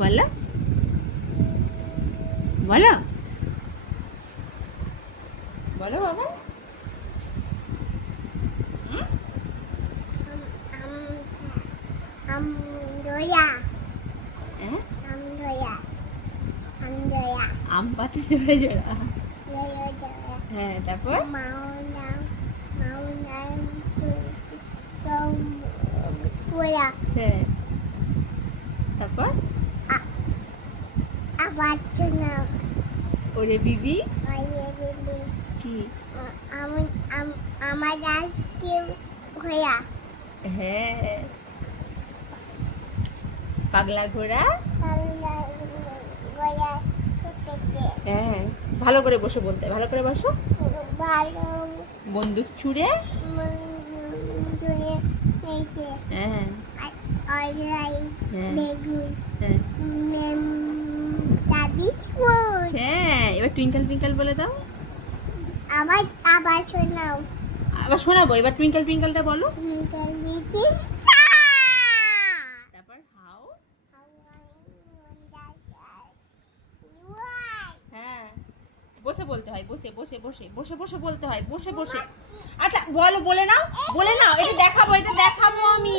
বলো বলো বলো বাবা। হ্যাঁ আম পাতা জোড়া জোড়া। হ্যাঁ তারপর হ্যাঁ তারপর ওরে বিবি কি আমার ঘোড়া হ্যাঁ পাগলা ঘোড়া। ঘোড়া চেপেছে হ্যাঁ ভালো করে বসে বলতে হয়, ভালো করে বসো। ভালো বন্দুক ছুঁড়ে ধরে নিয়েছে হ্যাঁ অনলাইন হ্যাঁ বেগুন হ্যাঁ বিস্কুট হ্যাঁ এবার টুইঙ্কেল টুইঙ্কেল বলে দাও। আবার আবার শোনাও আবার শোনাবো, এবার টুইঙ্কেল টুইঙ্কেলটা বলো। নিকল দিচ্ছি তারপর হাউ। হ্যাঁ বসে বলতে হয়, বসে বসে বসে বসে বসে বলতে হয়, বসে বসে। আচ্ছা বলো, বলে নাও বলে নাও, এটা দেখাবো আমি।